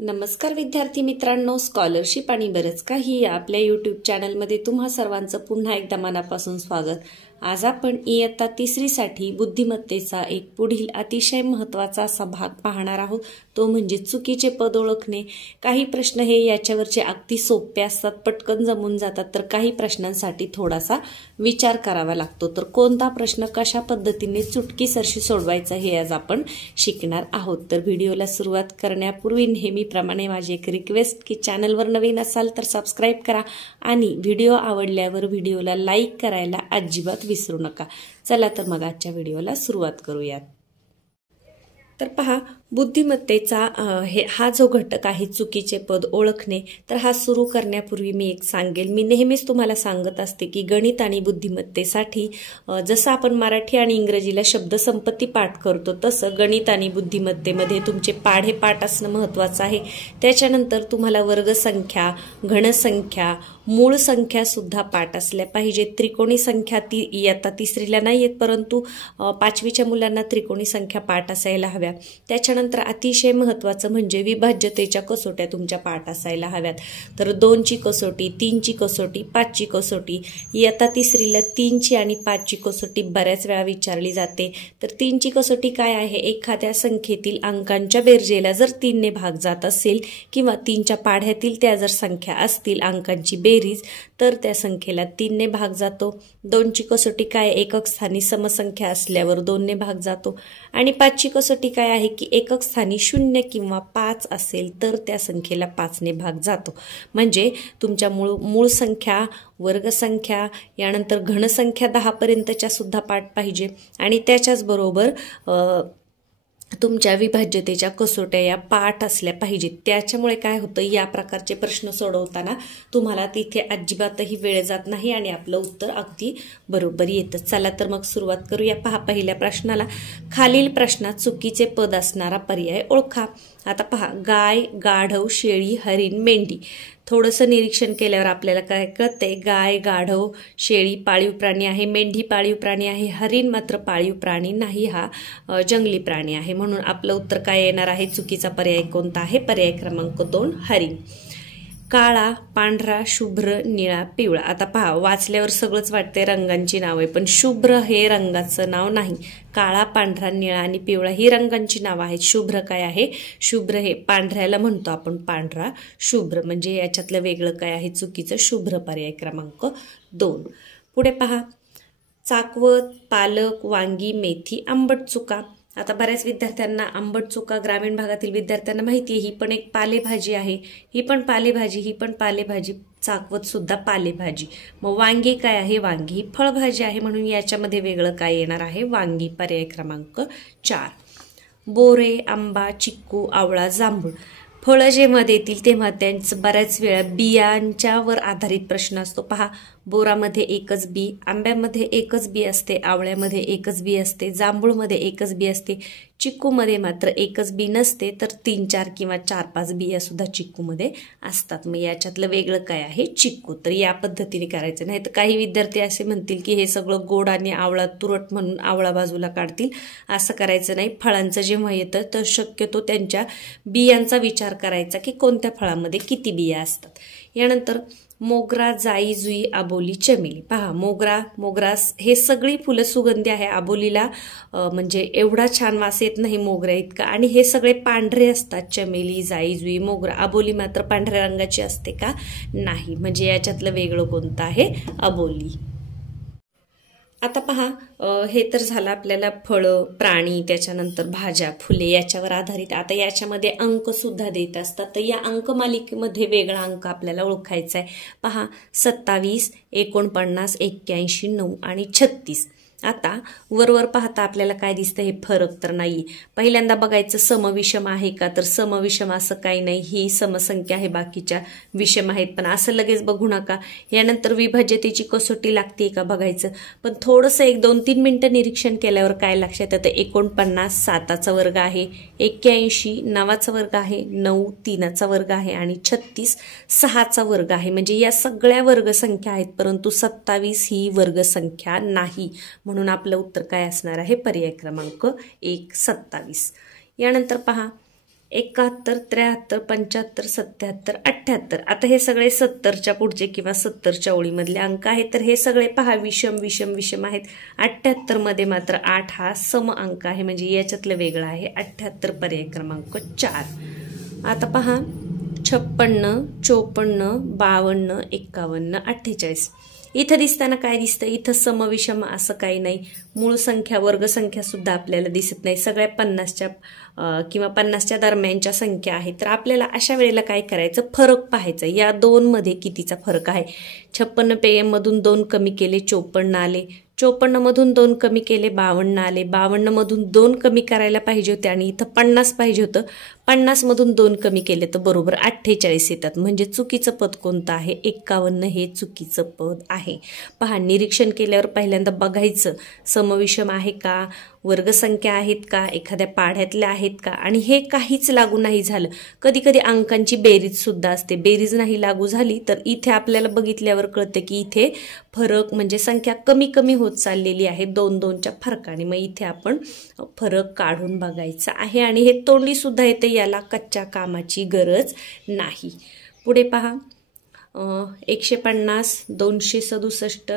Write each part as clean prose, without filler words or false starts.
नमस्कार विद्यार्थी मित्रांनो, स्कॉलरशिप आणि बरंच काही या आपल्या यूट्यूब चॅनलमध्ये तुम्हा सर्वांचं पुन्हा एकदा मनापासून स्वागत। आज आपण इयत्ता तिसरीसाठी बुद्धिमत्तेचा एक पुढील अतिशय महत्त्वाचा असा भाग पाहणार आहोत, तो म्हणजे चुकीचे पद ओळखणे। काही प्रश्न हे याच्यावरचे अगदी सोपे असतात, पटकन जमून जातात, तर काही प्रश्नांसाठी थोडासा विचार करावा लागतो। तर कोणता प्रश्न कशा पद्धतीने चुटकीसरशी सोडवायचा हे आज आपण शिकणार आहोत। तर व्हिडिओला सुरुवात करण्यापूर्वी नेहमीप्रमाणे माझी एक रिक्वेस्ट की चॅनलवर नवीन असाल तर सबस्क्राइब करा आणि व्हिडिओ आवडल्यावर व्हिडिओला लाईक करायला अजिबात विसरू नका। चला तर मग आजच्या व्हिडिओला सुरुवात करूयात। तर पहा, बुद्धिमत्तेचा हा जो घटक आहे चुकीचे पद ओळखणे, तर हा सुरू करण्यापूर्वी मी एक सांगेल, मी नेहमीच तुम्हाला सांगत असते की गणित आणि बुद्धिमत्तेसाठी जसं आपण मराठी आणि इंग्रजीला शब्दसंपत्ती पाठ करतो, तसं गणित आणि बुद्धिमत्तेमध्ये तुमचे पाढे पाठ असणं महत्त्वाचं आहे। त्याच्यानंतर तुम्हाला वर्गसंख्या, घनसंख्या, मूळ संख्या सुद्धा पाठ असल्या पाहिजे। त्रिकोणी संख्या इयत्ता तिसरीला नाही आहेत, परंतु पाचवीच्या मुलांना त्रिकोणी संख्या पाठ असायला हव्या। त्याच्यानंतर अतिशय महत्त्वाचं म्हणजे विभाज्यतेच्या कसोट्या तुमच्या पाठ असायला हव्यात। तर 2ची कसोटी, 3ची कसोटी, 5ची कसोटी, इयत्ता तिसरीला 3ची आणि 5ची कसोटी बऱ्याच वेळा विचारली जाते। तर 3ची कसोटी काय आहे? एखाद्या संख्येतील अंकांच्या बेरजेला जर 3ने भाग जात असेल किंवा 3च्या पाढ्यातील त्या जर संख्या असतील अंकांची बेरीज, तर त्या संख्येला 3ने भाग जातो। 2ची कसोटी काय? एकक स्थानी समसंख्या असल्यावर 2ने भाग जातो। आणि 5ची कसोटी काय आहे की एकक स्थानी 0 किंवा 5 असेल तर त्या संख्येला 5ने भाग जातो। म्हणजे तुमच्या मूळ संख्या, वर्गसंख्या, यानंतर घनसंख्या 10 पर्यंतच्या सुद्धा पाठ पाहिजे आणि त्याच्याच बरोबर तुमच्या विभाज्यतेच्या कसोट्या या पाठ असल्या पाहिजेत। त्याच्यामुळे काय होतं, या प्रकारचे प्रश्न सोडवताना तुम्हाला तिथे अजिबातही वेळ जात नाही आणि आपलं उत्तर अगदी बरोबर येतं। चला तर मग सुरुवात करूया। पहा, पहिल्या प्रश्नाला खालील प्रश्नात चुकीचे पद असणारा पर्याय ओळखा। आता पहा, गाय, गाढव, शेळी, हरिण, मेंढी। थोडंसं निरीक्षण केल्यावर आपल्याला काय कळतंय, गाय, गाढव, शेळी पाळीव प्राणी आहे, मेंढी पाळीव प्राणी आहे, हरिण मात्र पाळीव प्राणी नाही, हा जंगली प्राणी आहे। म्हणून आपलं उत्तर काय येणार आहे? चुकीचा पर्याय कोणता आहे? पर्याय क्रमांक 2 हरिण। काळा, पांढरा, शुभ्र, निळा, पिवळा। आता पहा, वाचल्यावर सगळंच वाटतंय रंगांची नाव आहे, पण शुभ्र हे रंगाचं नाव नाही। काळा, पांढरा, निळा आणि पिवळा ही रंगांची नाव आहेत। शुभ्र काय आहे? शुभ्र हे पांढऱ्याला म्हणतो आपण पांढरा शुभ्र, म्हणजे याच्यातलं वेगळं काय आहे? चुकीचं शुभ्र, पर्याय क्रमांक 2। पुढे पहा, चाकवत, पालक, वांगी, मेथी, आंबट चुका। आता बऱ्याच विद्यार्थ्यांना आंबट चुका ग्रामीण भागातील विद्यार्थ्यांना माहिती आहे, ही पण एक पालेभाजी आहे, ही पण पालेभाजी, ही पण पालेभाजी, चाकवत सुद्धा पालेभाजी। मग वांगी काय आहे? वांगी ही फळभाजी आहे, म्हणून याच्यामध्ये वेगळं काय येणार आहे? वांगी, पर्याय क्रमांक 4। बोरे, आंबा, चिक्कू, आवळा, जांभूळ। फळं जेव्हा देतील तेव्हा त्यांचं बऱ्याच वेळा बियांच्यावर आधारित प्रश्न असतो। पहा, बोरामध्ये एकच बी, आंब्यामध्ये एकच बी असते, आवळ्यामध्ये एकच बी असते, जांभूळमध्ये एकच बी असते, चिक्कूमध्ये मात्र एकच बी नसते, तर 3, 4 किंवा 4, 5 बिया सुद्धा चिक्कूमध्ये असतात। मग याच्यातलं वेगळं काय आहे? चिक्कू। तर या पद्धतीने करायचं नाही तर काही विद्यार्थी असे म्हणतील की हे सगळं गोड आणि आवळा तुरट म्हणून आवळा बाजूला काढतील। असं करायचं नाही। फळांचं जेव्हा येतं तर शक्यतो त्यांच्या बियांचा विचार करायचा की कोणत्या फळामध्ये किती बिया असतात। यानंतर मोगरा, जाई, जुई, आबोली, चमेली। पहा, मोगरा हे सगळी फुलं सुगंधी आहे। आबोलीला म्हणजे एवढा छान वास येत नाही मोगऱ्या इतका, आणि हे सगळे पांढरे असतात, चमेली, जाई, जुई, मोगरा। आबोली मात्र पांढऱ्या रंगाची असते का? नाही, म्हणजे याच्यातलं वेगळं कोणतं आहे? आबोली। आता पहा, हे तर झालं आपल्याला फळं, प्राणी, त्याच्यानंतर भाज्या, फुले याच्यावर आधारित। आता याच्यामध्ये अंक सुद्धा देत असतात, तर या अंकमालिकेमध्ये वेगळा अंक आपल्याला ओळखायचा आहे। पहा, 27, 49, 81, 9 आणि 36। आता वरवर पाहता आपल्याला काय दिसतं? हे फरक तर नाही। पहिल्यांदा बघायचं समविषम आहे का, तर समविषम असं काही नाही, ही समसंख्या आहे, बाकीच्या विषम आहेत, पण असं लगेच बघू नका। यानंतर विभाज्यतेची कसोटी लागते का बघायचं, पण थोडंसं 1-2-3 मिनिटं निरीक्षण केल्यावर काय लक्षात येतं? 49 7चा वर्ग आहे, 81 9चा वर्ग आहे, 9 3चा वर्ग आहे आणि 36 6चा वर्ग आहे। म्हणजे या सगळ्या वर्गसंख्या आहेत, परंतु 27 ही वर्गसंख्या नाही, म्हणून आपलं उत्तर काय असणार आहे? पर्याय क्रमांक 1 27। यानंतर पहा, 71, 73, 75, 77, 78. आता हे सगळे 70च्या पुढचे किंवा 70च्या ओळीमधले अंक आहेत. तर हे सगळे पहा विषम विषम विषम आहेत. 78 मध्ये मात्र 8 हा सम अंक आहे, म्हणजे याच्यातलं वेगळं आहे. 78 पर्याय क्रमांक 4. आता पहा 56, 54, 52, 51, 48. इथं दिसताना काय दिसतं? इथं सम विषम असं काही नाही. मूळ संख्या वर्ग संख्या सुद्धा आपल्याला दिसत नाही. सगळ्या 50च्या किंवा 50च्या दरम्यानच्या संख्या आहेत. तर आपल्याला अशा वेळेला काय करायचं? फरक पाहायचा. या दोनमध्ये कितीचा फरक आहे? 56 मधून 2 कमी केले 54 आले. 54 मधून 2 कमी केले 52 आले. 52 मधून 2 कमी करायला पाहिजे होते आणि इथं 50 पाहिजे होतं. 50 मधून 2 कमी केले तर बरोबर 48 येतात. म्हणजे चुकीचं पद कोणतं आहे? 51 हे चुकीचं पद आहे. पहा, निरीक्षण केल्यावर पहिल्यांदा बघायचं समविषम आहे का, वर्गसंख्या आहेत का, एखाद्या पाढ्यातल्या आहेत का, आणि हे काहीच लागू नाही झालं. कधी कधी अंकांची बेरीज सुद्धा असते. बेरीज नाही लागू झाली तर इथे आपल्याला बघितल्यावर कळतं की इथे फरक म्हणजे संख्या कमी कमी होत चाललेली आहे 2-2च्या फरकाने. मग इथे आपण फरक काढून बघायचा आहे. आणि हे तोंडी सुद्धा येते, याला कच्च्या कामाची गरज नाही. पुढे पहा 150, 267,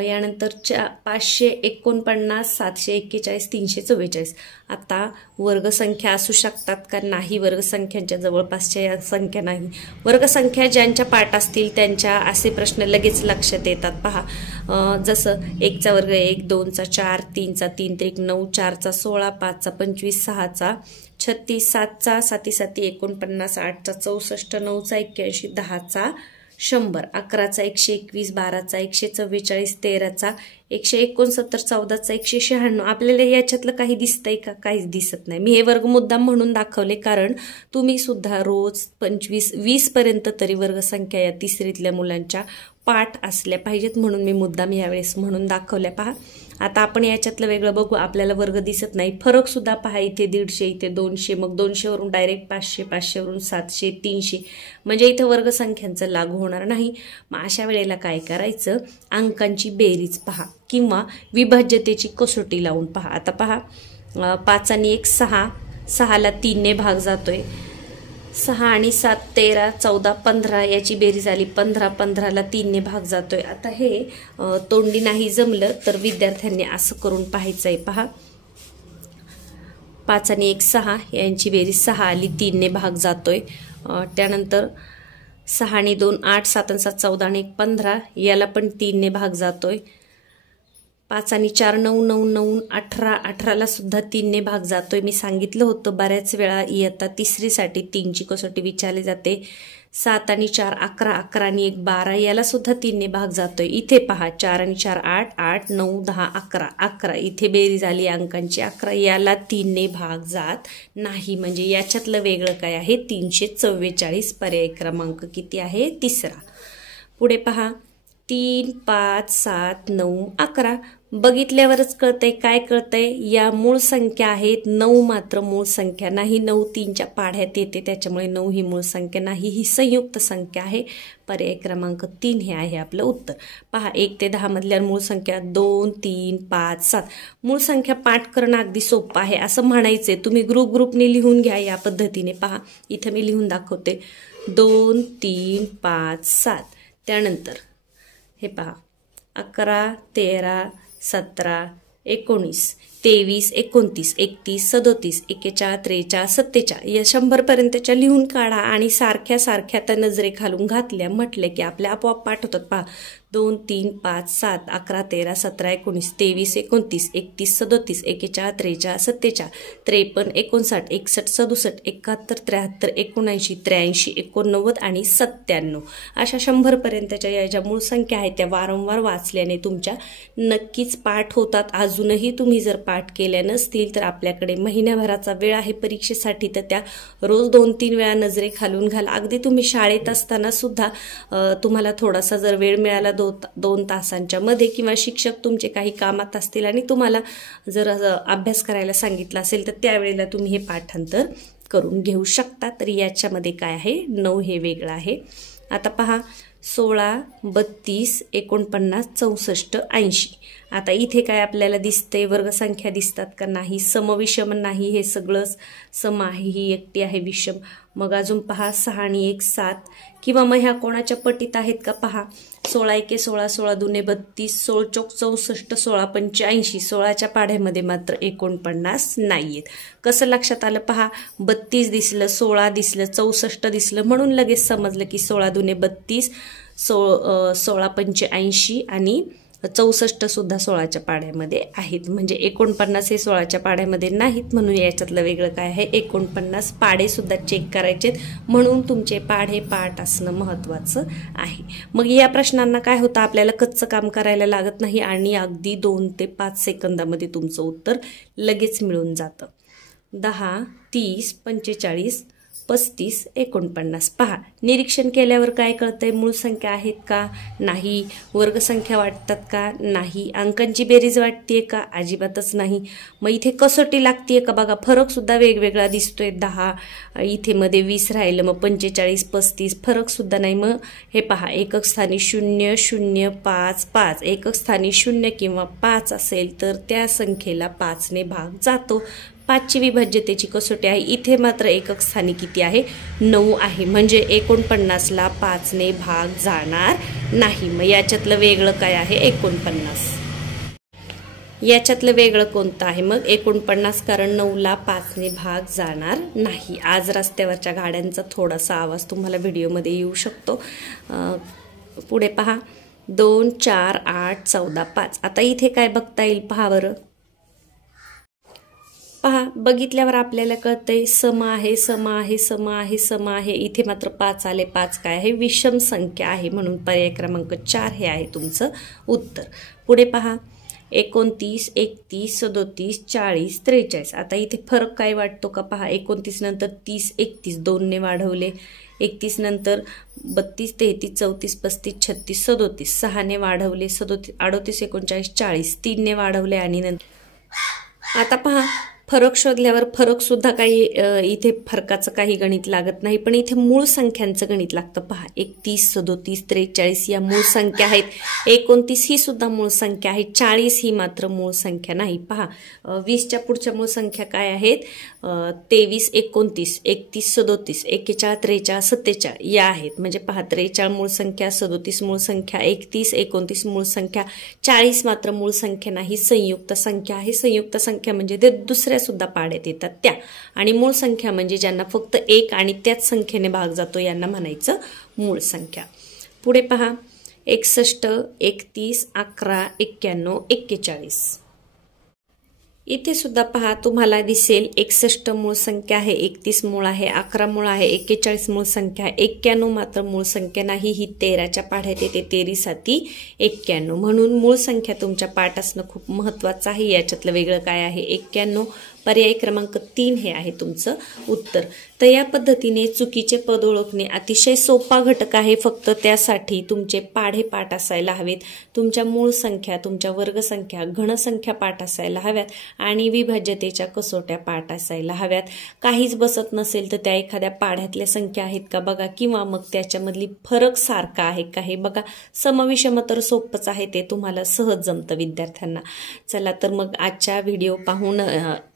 यानंतर 549, 741, 344. आता वर्गसंख्या असू शकतात का? नाही, वर्गसंख्यांच्या जवळपासच्या या संख्या नाही. वर्गसंख्या ज्यांच्या पाठ असतील त्यांच्या असे प्रश्न लगेच लक्षात येतात. पहा जसं 1चा वर्ग 1, 2चा 4, 3चा 3, 3 9, 4चा 16, 5चा 25, 6चा 36, 7चा 7 7 49, 8चा 64, 9चा 81, 10चा 100, 11चा 121, 12चा 144, 13चा 169, 14चा 196. आपल्याला याच्यातलं काही दिसतंय का? काहीच दिसत नाही. मी हे वर्ग मुद्दाम म्हणून दाखवले कारण तुम्ही सुद्धा रोज 25-20 पर्यंत तरी वर्गसंख्या या तिसरीतल्या मुलांच्या पाठ असल्या पाहिजेत, म्हणून मी मुद्दाम यावेळेस म्हणून दाखवल्या. पहा आता आपण याच्यातलं वेगळं बघू. आपल्याला वर्ग दिसत नाही. फरक सुद्धा पहा, इथे 150, इथे 200, मग 200 वरून डायरेक्ट 500, 500 वरून 700, 300, म्हणजे इथं वर्गसंख्यांचं लागू होणार नाही. मग अशा वेळेला काय करायचं? अंकांची बेरीज पहा किंवा विभाज्यतेची कसोटी लावून पहा. आता पहा 5 आणि 1 6, 6ला 3 ने भाग जातोय. 6 आणि 7 13, 14, 15 याची बेरीज आली 15, 15ला 3 ने भाग जातोय. आता हे तोंडी नाही जमलं तर विद्यार्थ्यांनी असं करून पाहायचं आहे. पहा 5 आणि 1 6 यांची बेरीज 6 आली, 3 ने भाग जातोय. त्यानंतर 6 आणि 2 8, 7 आणि 7 14 आणि 1 15, याला पण 3 ने भाग जातोय. 5 आणि 4 9, 9 9 18, 18ला सुद्धा 3 ने भाग जातोय. मी सांगितलं होतं बऱ्याच वेळा इयत्ता तिसरीसाठी 3ची कसोटी विचारली जाते. 7 आणि 4 11, 11 आणि 1 12, याला सुद्धा 3 ने भाग जातोय. इथे पहा 4 आणि 4 8, 8 9 10 11, 11, इथे बेरीज आली अंकांची 11, याला 3 ने भाग जात नाही. म्हणजे याच्यातलं वेगळं काय आहे? 344. पर्याय क्रमांक किती आहे? तिसरा. पुढे पहा 3 5 7 9 11. बघितल्यावरच कळतंय. काय कळतंय? या मूळ संख्या आहेत. 9 मात्र मूळ संख्या नाही. 9 3च्या पाढ्यात येते, त्याच्यामुळे 9 ही मूळ संख्या नाही, ही संयुक्त संख्या आहे. पर्याय क्रमांक 3 हे आहे आपलं उत्तर. पहा 1 ते 10 मधल्या मूळ संख्या 2 3 5 7. मूळ संख्या पाठ करणं अगदी सोपं आहे असं म्हणायचंय. तुम्ही ग्रुपने लिहून घ्या या पद्धतीने. पहा इथं मी लिहून दाखवते 2 3 5 7. त्यानंतर हे पहा 11 13 17 19 23 29 31 37 41 43 47, या 100 पर्यंतच्या लिहून काढा आणि सारख्या सारख्या त्या नजरे खालून घातल्या म्हटले की आपल्या आपोआप पाठ होतात. पहा 2 3 5 7 11 13 17 19 23 29 31 37 41 43 47 53 59 61 67 71 73 79 83 89 आणि 97, अशा 100 पर्यंतच्या या ज्या मूळ संख्या आहेत त्या वारंवार वाचल्याने तुमच्या नक्कीच पाठ होतात. अजूनही तुम्ही जर पाठ केल्या नसतील तर आपल्याकडे महिन्याभराचा वेळ आहे परीक्षेसाठी, तर त्या रोज 2-3 वेळा नजरे खालून घाला. अगदी तुम्ही शाळेत असताना सुद्धा तुम्हाला थोडासा जर वेळ मिळाला 2 तासांच्या मध्ये किंवा शिक्षक तुमचे काही कामात असतील आणि तुम्हाला जर अभ्यास करायला सांगितलं असेल तर त्यावेळेला तुम्ही हे पाठांतर करून घेऊ शकता. तर याच्यामध्ये काय आहे? 9 हे वेगळं आहे. आता पहा 16, 32, 49, 64, 80. आता इथे काय आपल्याला दिसते, वर्गसंख्या दिसतात का नाही, समविषम नाही, हे सगळंच सम आहे, ही एकटी आहे विषम. मग अजून पहा 6 आणि 1 7, किंवा मग ह्या कोणाच्या पटीत आहेत का पहा. 16 1 16, 16 2 32, 16 चौक 64, 16 पंच 80. 16च्या पाढ्यामध्ये मात्र 49 नाहीयेत. कसं लक्षात आलं पहा, 32 दिसलं, 16 दिसलं, 64 दिसलं, म्हणून लगेच समजलं की 16 2 32, 16 पंच 80 आणि 64 सुद्धा 16च्या पाढ्यामध्ये आहेत. म्हणजे 49 हे 16च्या पाढ्यामध्ये नाहीत, म्हणून याच्यातलं वेगळं काय आहे, 49 पाढे सुद्धा चेक करायचे, म्हणून तुमचे पाढे पाठ असणं महत्वाचं आहे. मग या प्रश्नांना काय होतं, आपल्याला कच्चं काम करायला लागत नाही आणि अगदी 2 ते 5 सेकंदामध्ये तुमचं उत्तर लगेच मिळून जातं. 10, 30, 45, 35, 49. पहा, निरीक्षण केल्यावर काय कळतंय, मूळ संख्या आहेत का नाही, वर्गसंख्या वाटतात का नाही, अंकांची बेरीज वाटतेय का, अजिबातच नाही. मग इथे कसोटी लागतेय का बघा, फरक सुद्धा वेगवेगळा दिसतोय. 10 इथे मध्ये 20 राहिलं, मग 45 35, फरक सुद्धा नाही. मग हे पहा, एकक स्थानी 0 0 5 5, एकक स्थानी 0 किंवा 5 असेल तर त्या संख्येला 5 ने भाग जातो. 5ची विभाज्यतेची कसोटी आहे. इथे मात्र एकक स्थानी किती आहे, 9 आहे, म्हणजे 49ला 5 ने भाग जाणार नाही. मग याच्यातलं वेगळं काय आहे, 49. याच्यातलं वेगळं कोणतं आहे मग 49, कारण 9ला 5 ने भाग जाणार नाही. आज रस्त्यावरच्या गाड्यांचा थोडासा आवाज तुम्हाला व्हिडिओमध्ये येऊ शकतो. पुढे पहा, 2 4 8 14 5. आता इथे काय बघता येईल पहा बरं. पहा, बघितल्यावर आपल्याला कळतंय सम आहे, सम आहे, सम आहे, सम आहे. इथे मात्र 5 आले. 5 काय आहे, विषम संख्या आहे, म्हणून पर्याय क्रमांक 4 हे आहे तुमचं उत्तर. पुढे पहा, 29 31 37 40 43. आता इथे फरक काय वाटतो का पहा, 29 नंतर 30 31, 2 ने वाढवले. 31 नंतर 32 33 34 35 36 37, 6 ने वाढवले. 37 38 39 40, 3 ने वाढवले. आणि नंतर आता पहा, फरक शोधल्यावर फरक सुद्धा काही इथे फरकाचं काही गणित लागत नाही, पण इथे मूळ संख्यांचं गणित लागतं. पहा, 31 37 43 या मूळ संख्या आहेत. 29 ही सुद्धा मूळ संख्या आहे. 40 ही मात्र मूळ संख्या नाही. पहा, 20च्या पुढच्या मूळ संख्या काय आहेत, 23 29 31 37 41 43 47 या आहेत. म्हणजे पहा, 43 मूळ संख्या, 37 मूळ संख्या, 31 29 मूळ संख्या, 40 मात्र मूळ संख्या नाही, संयुक्त संख्या आहे. संयुक्त संख्या म्हणजे ते दुसऱ्या सुद्धा पाड्यात येतात त्या, आणि मूळ संख्या म्हणजे ज्यांना फक्त 1 आणि त्याच संख्येने भाग जातो यांना म्हणायचं मूळ संख्या. पुढे पहा, 61 31 11 91 41. इथे सुद्धा पहा, तुम्हाला दिसेल 61 मूळ संख्या आहे, 31 मूळ आहे, 11 मूळ आहे, 41 मूळ संख्या आहे, 91 मात्र मूळ संख्या नाही. ही 13च्या पाढ्यात येते. 13 7 91, म्हणून मूळ संख्या तुमच्या पाठ असणं खूप महत्वाचं आहे. याच्यातलं वेगळं काय आहे, 91. पर्याय क्रमांक 3 हे आहे तुमचं उत्तर. तर या पद्धतीने चुकीचे पद ओळखणे अतिशय सोपा घटक आहे. फक्त त्यासाठी तुमचे पाढे पाठ असायला हवेत, तुमच्या मूळ संख्या, तुमच्या वर्गसंख्या, घनसंख्या पाठ असायला हव्यात, आणि विभाज्यतेच्या कसोट्या पाठ असायला हव्यात. काहीच बसत नसेल तर त्या एखाद्या पाढ्यातल्या संख्या आहेत का बघा, किंवा मग त्याच्यामधली फरक सारखा आहे का हे बघा. समविषम तर सोपंच आहे, ते तुम्हाला सहज जमतं विद्यार्थ्यांना. चला तर मग आजच्या व्हिडिओ पाहून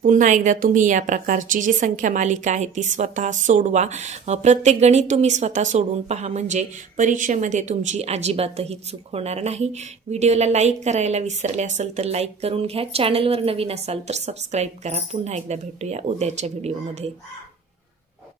पुन्हा एकदा तुम्ही या प्रकारची जी संख्या मालिका आहे ती स्वतः सोडवा. प्रत्येक गणित तुम्ही स्वतः सोडून पहा, म्हणजे परीक्षेमध्ये तुमची अजिबातही चूक होणार नाही. व्हिडिओला लाईक करायला विसरले असेल तर लाईक करून घ्या. चॅनलवर नवीन असाल तर सबस्क्राईब करा. पुन्हा एकदा भेटूया उद्याच्या व्हिडिओमध्ये.